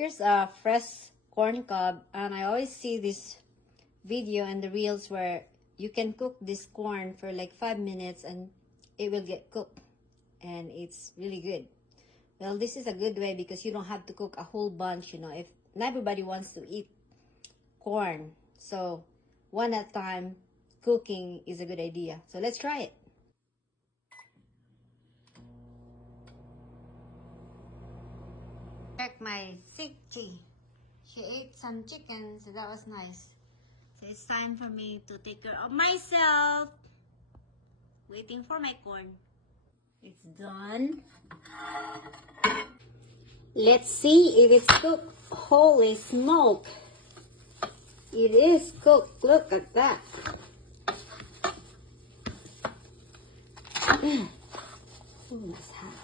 Here's a fresh corn cob, and I always see this video and the reels where you can cook this corn for like 5 minutes and it will get cooked, and it's really good. Well, this is a good way because you don't have to cook a whole bunch, you know, if not everybody wants to eat corn. So one at a time cooking is a good idea. So let's try it. Check my safety. She ate some chicken, so that was nice. So it's time for me to take care of myself. Waiting for my corn. It's done. Let's see if it's cooked. Holy smoke. It is cooked. Look at that. Ooh, that's hot.